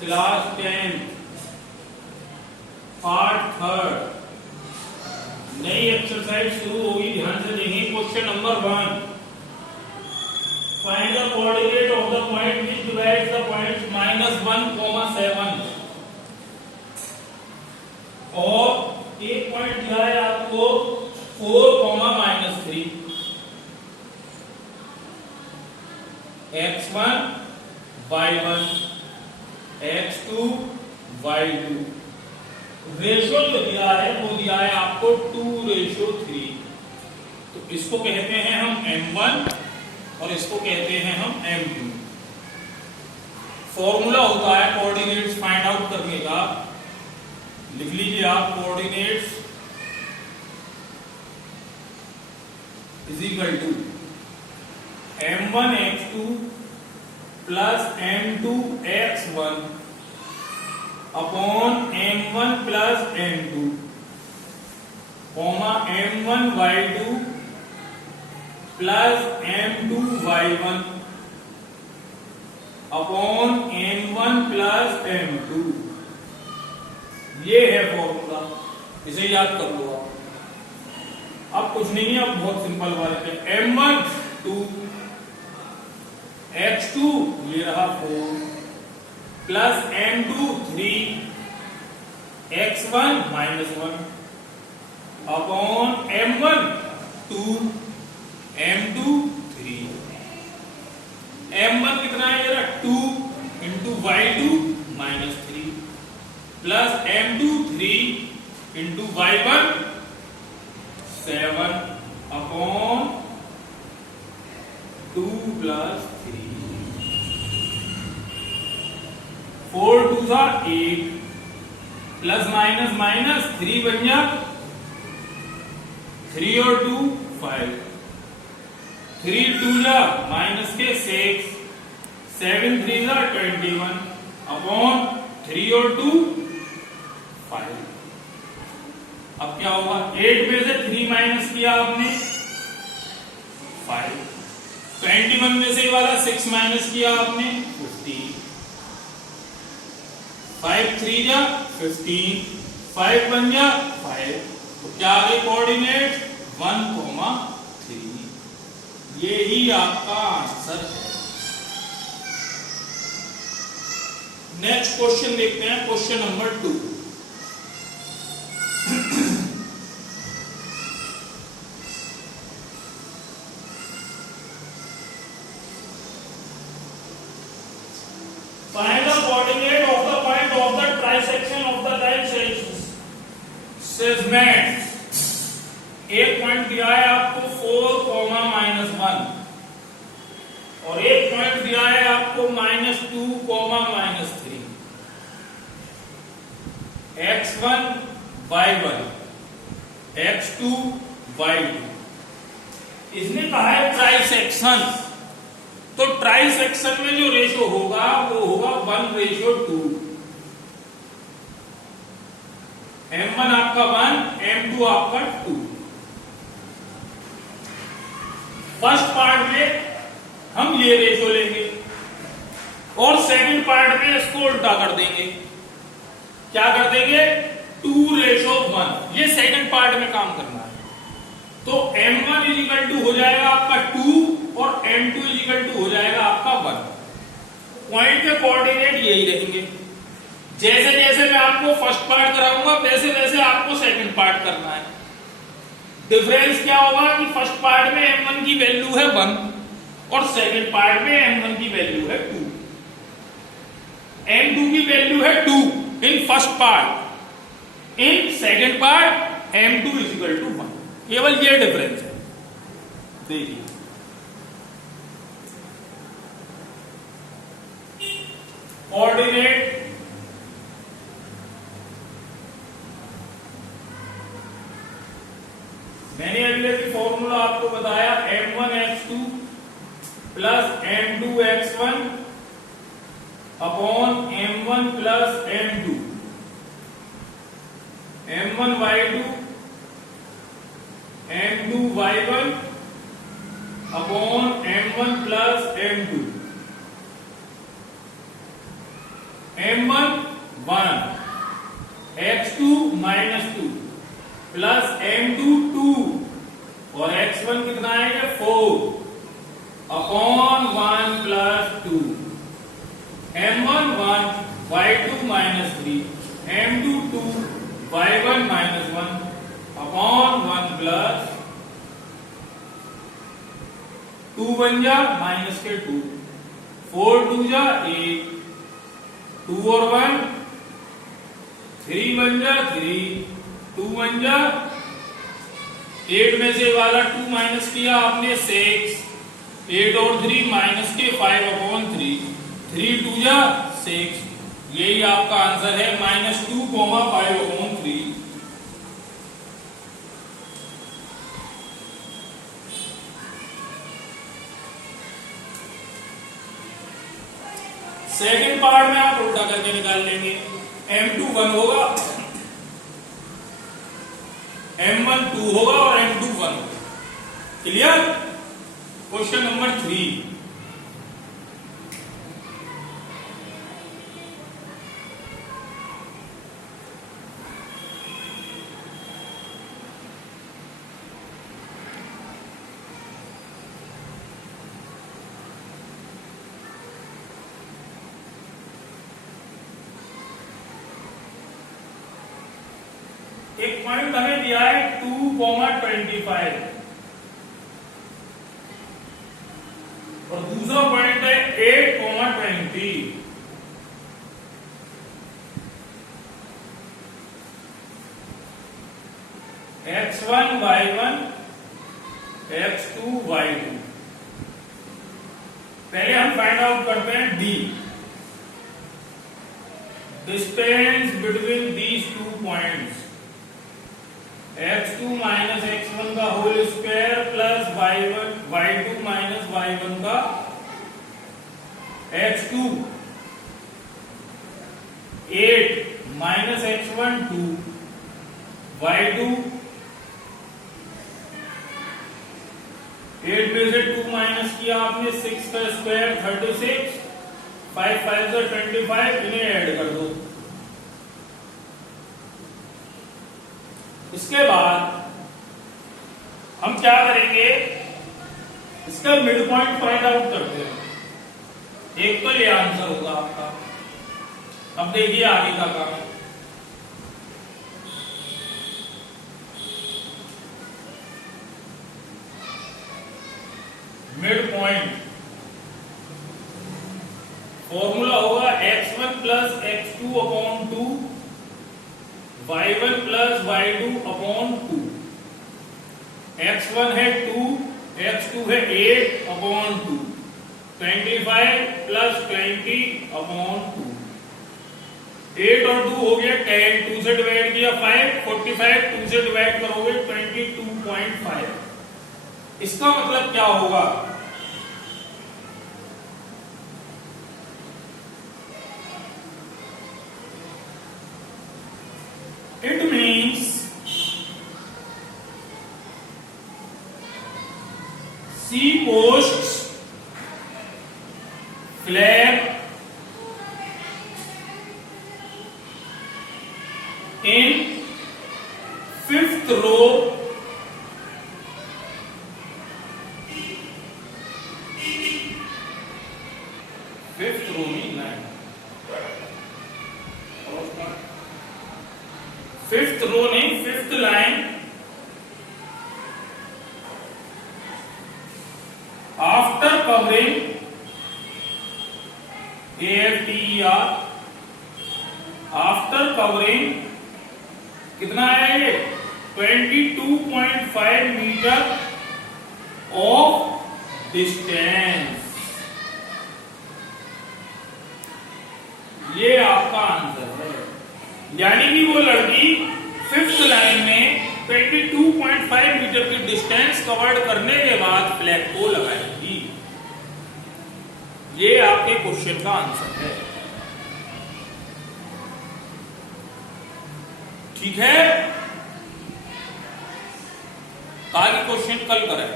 Class 10 part 3 नई exercise शुरू होगी, ध्यान से देखिए। Question number 1, find the coordinate of the point which divides the points -1, 7 और एक पॉइंट दिया है आपको 4, -3। x1 y1 x2 y2 ratio जो दिया है वो दिया है आपको 2:3। तो इसको कहते हैं हम m1 और इसको कहते हैं हम m2। फॉर्मूला होता है कोऑर्डिनेट्स फाइंड आउट करने का, लिख लीजिए आप। Coordinates is equal to m1 x2 plus m2 x1 upon m1 plus m2 comma m1 y2 plus m2 y1 upon m1 plus m2। ये है फॉर्मूला, इसे याद कर लो आप। अब कुछ नहीं है, अब बहुत सिंपल बात है। m1 2, x2 ये रहा 4 plus m2 3, x1 -1 upon m1 2 m2 3। m1 कितना है जरा 2 into y2 -3 plus m2 3 into y1 7 upon 2 plus 3। 4 2 जा 8 प्लस माइनस माइनस 3 बन जा 3 और 2 5, 3 2 जा माइनस के 6, 7 3 जा 21 अपॉन 3 और 2 5। अब क्या होगा, 8 में से 3 माइनस किया आपने 5, 21 में से वाला 6 माइनस किया आपने 15, 5 3 जा 15, 5 बन जा 5। तो क्या आ गए कोऑर्डिनेट 1, 3। ये ही आपका आंसर है। नेक्स्ट क्वेश्चन देखते हैं, question number 2। Find the coordinate of the point of the trisection of the segments। एक पॉइंट दिया है आपको 4, -1 और एक पॉइंट दिया है आपको -2, -3। x1 y1 x2 y2। इसने कहा है ट्राइसेक्शन, तो ट्राइसेक्शन में जो रेशो होगा वो होगा 1:2। m1 आपका 1, m2 आपका 2। फर्स्ट पार्ट में हम ये रेशो लेंगे और सेकंड पार्ट में इसको उल्टा कर देंगे। क्या कर देंगे 2:1। ये सेकंड पार्ट में काम करना है। तो m1 = हो जाएगा आपका 2 और m2 = हो जाएगा आपका 1। पॉइंट के कोऑर्डिनेट यही रहेंगे। जैसे जैसे मैं आपको फर्स्ट पार्ट कराऊंगा वैसे वैसे आपको सेकंड पार्ट करना है। डिफरेंस क्या होगा कि फर्स्ट पार्ट में m1 की वैल्यू है 1 और सेकंड पार्ट में m1 की वैल्यू है 2। m2 की वैल्यू है 2 in first part, in second part m2 = 1। केवल ये डिफरेंस है। देखिए कोऑर्डिनेट मैंने अगले की फॉर्मूला आपको बताया, m1 x2 plus m2 x1 upon m1 plus m2, m1 y2 m2 y1 upon m1 plus m2, m1 1 x2 -2 plus m2 2 और x1 कितना है 4 upon 1 plus 2 m1 1 y2 -3 m2 2 y1 -1 upon 1 plus 2 बन जा minus के 2 4 2 जा 8 2 और 1 3 बन जा 3 2 बन जा 8 में से वाला 2 माइनस किया आपने 6 8 और 3 माइनस के 5 अपॉन 3 3 2 जा 6 यही आपका आंसर है -2, 5 अपॉन 3। सेकेंड पार्ट में आप उल्टा करके निकाल लेंगे। m2 1 होगा, m1 2 होगा और m2 1 होगा। क्लियर? Question number 3। एक पॉइंट हमें दिया है 2,25 और दूसरा पॉइंट है 8,20। x1 y1 x2 y2। पहले हम फाइंड आउट करते हैं d, distance between these 2 points. x2 minus x1 का whole square plus y2 minus y1 का x2 8 माइनस x1 2 y2 8 में से 2 माइनस किया आपने 6 का स्क्वायर 36 5 5 से 25 इन्हें ऐड कर दो। इसके बाद हम क्या करेंगे, इसका मिड पॉइंट फाइंड आउट करते हैं। एक तो ये आंसर होगा आपका। अब देखिए आगे का काम। मिड पॉइंट फॉर्मूला होगा x1 plus x2 upon 2 y1 plus y2 upon 2। x1 है 2 x2 है 8 अपॉन 2 25 प्लस 20 अपॉन 2। 8 और 2 हो गया 10, 2 से डिवाइड किया 5, 45 2 से डिवाइड करोगे 22.5। इसका मतलब क्या होगा, it means C posts flag in 5th row नहीं 9 5th रो नहीं 5th line after covering AFTER after covering कितना है ये 22.5 मीटर ऑफ डिस्टेंस। ये आपका आंसर है। यानी कि वो लड़की 5th लाइन में 22.5 मीटर की डिस्टेंस कवर करने के बाद फ्लैग को लगाएगी। ये आपके क्वेश्चन का आंसर है। ठीक है, आगे क्वेश्चन कल करें।